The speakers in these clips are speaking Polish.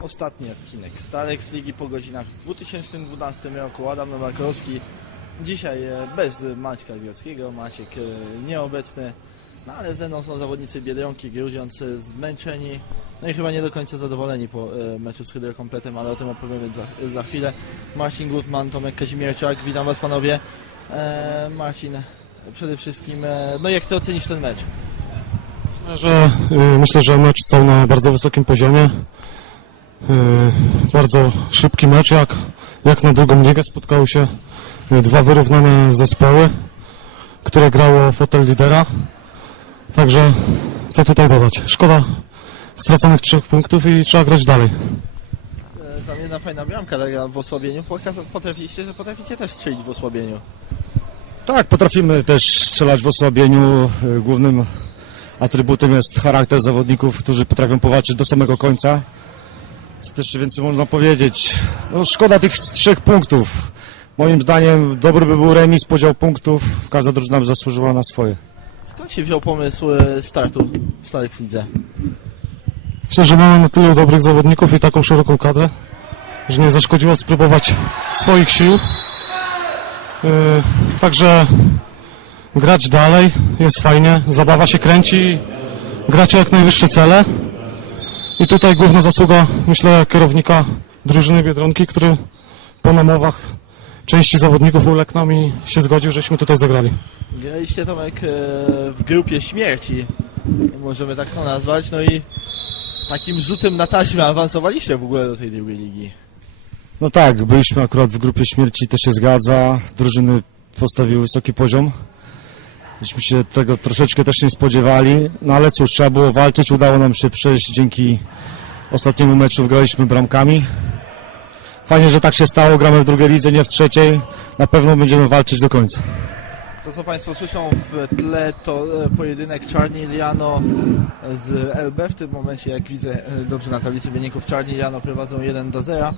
Ostatni odcinek Starek z Ligi po godzinach w 2012 roku. Adam Nowakorowski. Dzisiaj e, bez Maćka Gwiockiego. Maciek e, nieobecny. No ale ze mną są zawodnicy Biedronki, Grudziądz e, zmęczeni. No i chyba nie do końca zadowoleni po meczu z Hydrokompletem, ale o tym opowiemy za, za chwilę. Marcin Gutman, Tomek Kazimierczak. Witam Was panowie. E, Marcin, przede wszystkim, no jak Ty ocenisz ten mecz? Myślę, że, myślę, że mecz stał na bardzo wysokim poziomie. Y, Bardzo szybki mecz, jak, jak na drugą ligę spotkały się y, dwa wyrównane zespoły, które grało o fotel lidera. Także co tutaj dodać? Szkoda straconych trzech punktów i trzeba grać dalej. E, Tam jedna fajna bramka taka w osłabieniu. Potrafiliście, że potraficie też strzelić w osłabieniu. Tak, potrafimy też strzelać w osłabieniu. Y, Głównym atrybutem jest charakter zawodników, którzy potrafią powalczyć do samego końca. Co też więcej można powiedzieć? No, szkoda tych trzech punktów. Moim zdaniem dobry by był remis, podział punktów. Każda drużyna by zasłużyła na swoje. Skąd się wziął pomysł e, startu w Starek Lidze? Myślę, że mamy na tyle dobrych zawodników i taką szeroką kadrę, że nie zaszkodziło spróbować swoich sił. Yy, także grać dalej, jest fajnie, zabawa się kręci, gracie jak najwyższe cele. I tutaj główna zasługa, myślę, kierownika drużyny Biedronki, który po namowach części zawodników uległ nam i się zgodził, żeśmy tutaj zagrali. Graliście Tomek e, w grupie śmierci, możemy tak to nazwać, no i takim rzutem na taśmę awansowaliście w ogóle do tej drugiej ligi. No tak, byliśmy akurat w grupie śmierci, to się zgadza. Drużyny postawiły wysoki poziom. Myśmy się tego troszeczkę też nie spodziewali, no ale cóż, trzeba było walczyć, udało nam się przejść dzięki ostatniemu meczu, wygraliśmy bramkami. Fajnie, że tak się stało, gramy w drugiej lidze, nie w trzeciej. Na pewno będziemy walczyć do końca. To co Państwo słyszą w tle to e, pojedynek Czarni Liano z LB. W tym momencie jak widzę e, dobrze na tablicy wyników Czarni Liano prowadzą 1 do 0.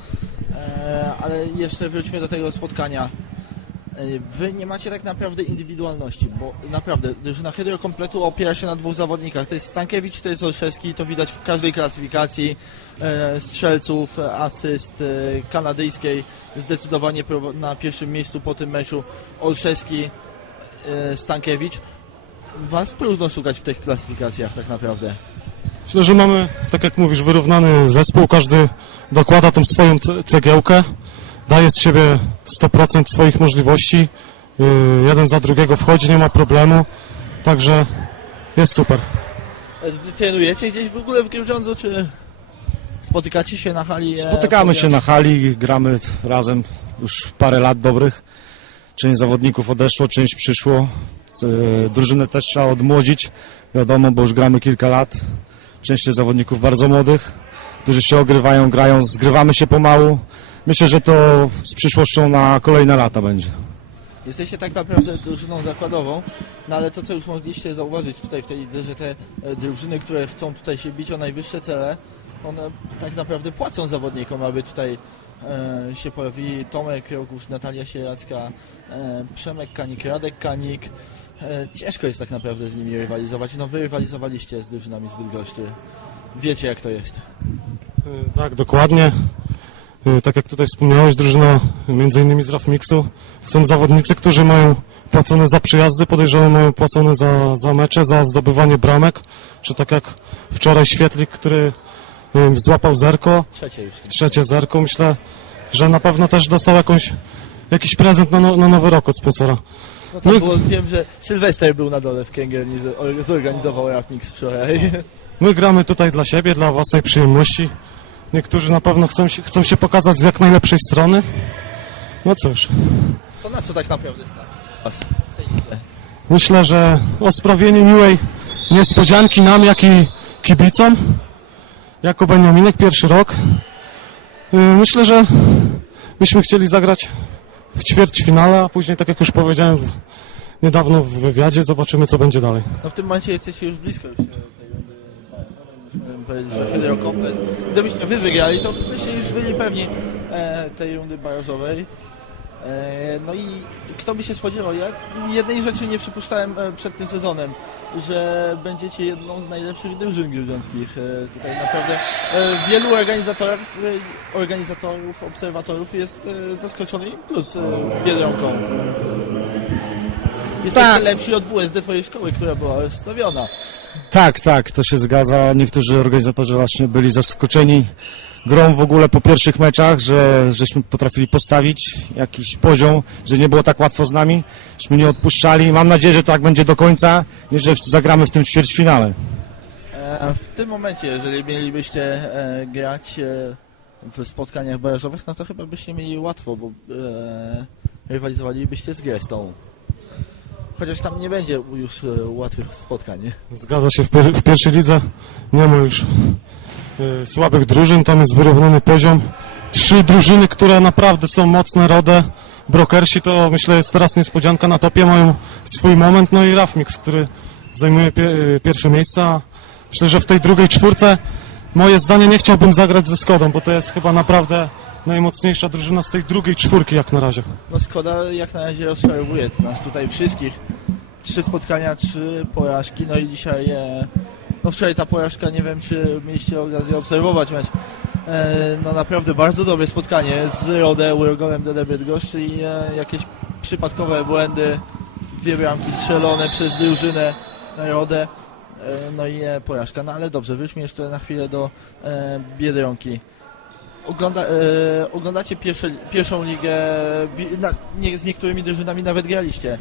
E, Ale jeszcze wróćmy do tego spotkania. E, Wy nie macie tak naprawdę indywidualności, bo naprawdę drużyna Hydrokompletu opiera się na dwóch zawodnikach. To jest Stankiewicz, to jest Olszewski, to widać w każdej klasyfikacji e, strzelców, e, asyst e, kanadyjskiej. Zdecydowanie na pierwszym miejscu po tym meczu Olszewski, e, Stankiewicz. Was trudno szukać w tych klasyfikacjach tak naprawdę. Myślę, że mamy, tak jak mówisz, wyrównany zespół. Każdy dokłada tą swoją ce- cegiełkę, daje z siebie 100% swoich możliwości. Yy, jeden za drugiego wchodzi, nie ma problemu. Także jest super. Trenujecie gdzieś w ogóle w Grudziądzu, czy spotykacie się na hali? Spotykamy się na hali, gramy razem już parę lat dobrych. Część zawodników odeszło, część przyszło. E, Drużynę też trzeba odmłodzić, wiadomo, bo już gramy kilka lat. Część jest zawodników bardzo młodych, którzy się ogrywają, grają, zgrywamy się pomału. Myślę, że to z przyszłością na kolejne lata będzie. Jesteście tak naprawdę drużyną zakładową, no ale to co już mogliście zauważyć tutaj w tej lidze, że te e, drużyny, które chcą tutaj się bić o najwyższe cele, one tak naprawdę płacą zawodnikom, aby tutaj e, się pojawili Tomek Rogusz, Natalia Sieracka, e, Przemek Kanik, Radek Kanik. E, ciężko jest tak naprawdę z nimi rywalizować. No wy rywalizowaliście z drużynami z Bydgoszczy. Wiecie jak to jest. Yy, Tak, dokładnie. Yy, Tak jak tutaj wspomniałeś, drużyna między innymi z Rafmixu. Są zawodnicy, którzy mają płacone za przyjazdy, podejrzewam mają płacone za, za mecze, za zdobywanie bramek, czy tak jak wczoraj Świetlik, który yy, złapał zerko, Trzecie już. trzecie zerko. Myślę, że na pewno też dostał jakąś, jakiś prezent na, no, na nowy rok od sponsora. No No i- było, wiem, że Sylwester był na dole w Kęgielni, z- zorganizował Rafmix wczoraj. My gramy tutaj dla siebie, dla własnej przyjemności. Niektórzy na pewno chcą się, chcą się pokazać z jak najlepszej strony. No cóż, To na co tak naprawdę stać was w tej lidze? myślę, że o sprawienie miłej niespodzianki nam, jak i kibicom. Jako Beniaminek pierwszy rok. Yy, Myślę, że byśmy chcieli zagrać w ćwierćfinale, a później, tak jak już powiedziałem w, niedawno w wywiadzie, zobaczymy co będzie dalej. No w tym momencie jesteście już blisko już e, powiedzieć, że Hydro komplet. Gdybyście wy wygrali, to byście już byli pewni e, tej rundy barażowej. E, no i kto by się spodziewał? Ja jednej rzeczy nie przypuszczałem e, przed tym sezonem. że będziecie jedną z najlepszych drużyn grudziąckich. E, Tutaj naprawdę e, wielu organizatorów, e, organizatorów, obserwatorów jest e, zaskoczonych plus e, Biedronką. Jesteście Tak. lepsi od WSD twojej szkoły, która była stawiona. Tak, tak, to się zgadza. Niektórzy organizatorzy właśnie byli zaskoczeni grą w ogóle po pierwszych meczach, że żeśmy potrafili postawić jakiś poziom, że nie było tak łatwo z nami, żeśmy nie odpuszczali. Mam nadzieję, że tak będzie do końca i że zagramy w tym ćwierćfinale. E, W tym momencie, jeżeli mielibyście e, grać e, w spotkaniach barażowych, no to chyba byście mieli łatwo, bo rywalizowalibyście z Gestą. Chociaż tam nie będzie już e, łatwych spotkań. Zgadza się, w, pier- w pierwszej lidze nie ma już y, słabych drużyn, tam jest wyrównany poziom. Trzy drużyny, które naprawdę są mocne, Rodę, Brokersi, to myślę jest teraz niespodzianka na topie, mają swój moment, no i Rafmix, który zajmuje pie, y, pierwsze miejsca. Myślę, że w tej drugiej czwórce moje zdanie nie chciałbym zagrać ze Skodą, bo to jest chyba naprawdę najmocniejsza drużyna z tej drugiej czwórki jak na razie. No Skoda jak na razie rozczarowuje nas tutaj wszystkich. Trzy spotkania, trzy porażki, no i dzisiaj, e, no wczoraj ta porażka, nie wiem czy mieliście okazję obserwować mecz. E, no naprawdę bardzo dobre spotkanie z Rodę, Urogolem DD Bydgoszcz i e, jakieś przypadkowe błędy, dwie bramki strzelone przez drużynę Rodę, e, no i e, porażka. No ale dobrze, wróćmy jeszcze na chwilę do e, Biedronki. Ogląda, e, oglądacie pierwsze, pierwszą ligę, na, nie, z niektórymi drużynami nawet graliście.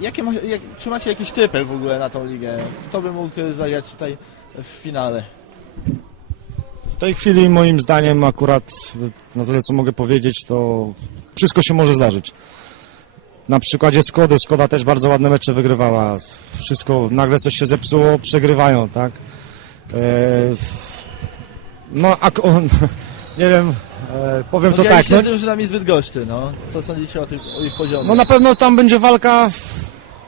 Jakie jak, czy macie jakiś typy w ogóle na tą ligę? Kto by mógł e, zagrać tutaj w finale? W tej chwili moim zdaniem akurat na tyle co mogę powiedzieć, to wszystko się może zdarzyć. Na przykładzie Skody, Skoda też bardzo ładne mecze wygrywała. Wszystko, nagle coś się zepsuło, przegrywają, tak? E, no, a, o, nie wiem, e, powiem No, to tak, graliście no, z drużynami zbyt goszty, no. Co sądzicie o, tych, o ich poziomie? no na pewno tam będzie walka,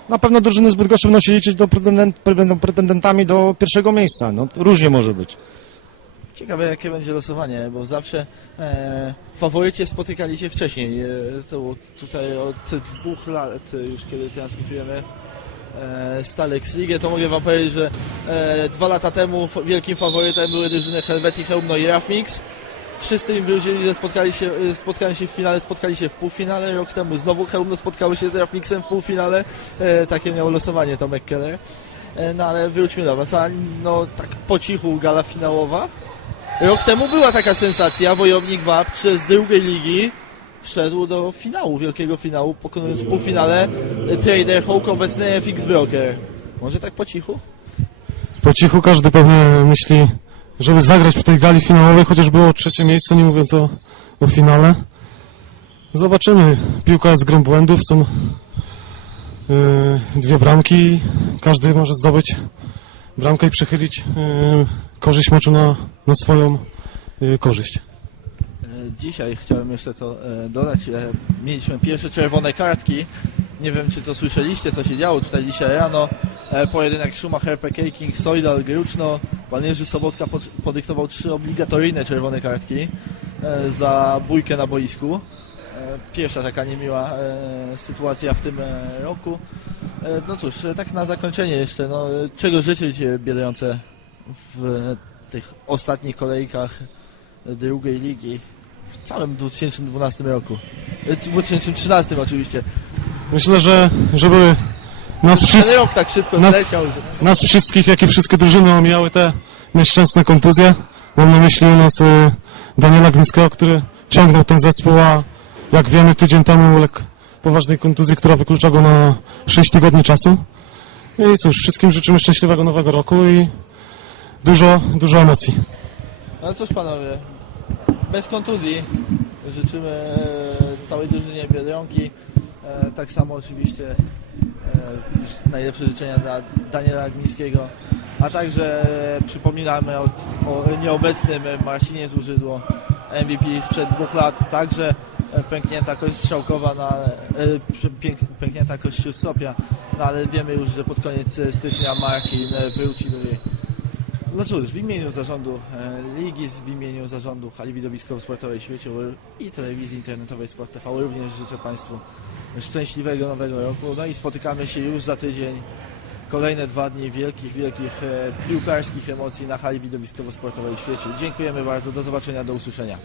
na pewno drużyny z Bydgoszczy będą się liczyć do pretendent, będą pretendentami do pierwszego miejsca, no różnie może być. Ciekawe jakie będzie losowanie, bo zawsze e, faworycie spotykali się wcześniej. E, to było tutaj od dwóch lat e, już kiedy transmitujemy e, Stalex Ligę, to mogę wam powiedzieć, że e, dwa lata temu wielkim faworytem były drużyny Helvetii Chełmno i Rafmix. Wszyscy że spotkali się, e, spotkali się w finale, spotkali się w półfinale. Rok temu znowu Chełmno spotkały się z Rafmixem w półfinale. E, takie miało losowanie Tomek Keller. E, no ale wróćmy do was. A, no tak po cichu gala finałowa. Rok temu była taka sensacja, Wojownik Wapr z drugiej ligi wszedł do finału, wielkiego finału, pokonując w półfinale Trader Hawk, obecny FX Broker. Może tak po cichu? Po cichu każdy pewnie myśli, żeby zagrać w tej gali finałowej, chociaż było trzecie miejsce, nie mówiąc o, o finale. Zobaczymy. Piłka jest grą błędów, są yy, dwie bramki. Każdy może zdobyć bramkę i przechylić yy, korzyść meczu na, na swoją yy, korzyść. E, Dzisiaj chciałem jeszcze to e, dodać. E, Mieliśmy pierwsze czerwone kartki. Nie wiem, czy to słyszeliście, co się działo tutaj dzisiaj rano. E, Pojedynek Schumacher, PK, King, Sojdal, Gruczno. Pan Jerzy Sobotka pod- podyktował trzy obligatoryjne czerwone kartki e, za bójkę na boisku. E, Pierwsza taka niemiła sytuacja w tym roku. No cóż, tak na zakończenie jeszcze, no, czego życzyć Biedronce w tych ostatnich kolejkach drugiej ligi w całym 2012 roku. E, 2013 oczywiście. Myślę, że żeby nas Ten wszyscy... rok tak szybko nas- zleciał, że... nas wszystkich, jak i wszystkie drużyny omijały te nieszczęsne kontuzje. Mam na myśli u nas y, Daniela Glińskiego, który ciągnął ten zespół, a jak wiemy tydzień temu uległ poważnej kontuzji, która wyklucza go na 6 tygodni czasu. I cóż, wszystkim życzymy szczęśliwego nowego roku i dużo, dużo emocji. No cóż panowie, bez kontuzji życzymy e, całej drużynie Biedronki. E, tak samo oczywiście e, najlepsze życzenia dla Daniela Glińskiego. A także przypominamy o, o nieobecnym Marcinie Zużydło, MVP sprzed dwóch lat. Także e, pęknięta kość strzałkowa, na, pęknięta kość śródstopia. No ale wiemy już, że pod koniec stycznia Marcin wróci do niej. No cóż, w imieniu zarządu Ligi, w imieniu zarządu hali widowiskowo-sportowej Świeciu i telewizji internetowej Sport TV również życzę Państwu szczęśliwego nowego roku. No i spotykamy się już za tydzień kolejne dwa dni wielkich, wielkich e, piłkarskich emocji na hali widowiskowo-sportowej w świecie. Dziękujemy bardzo, do zobaczenia, do usłyszenia.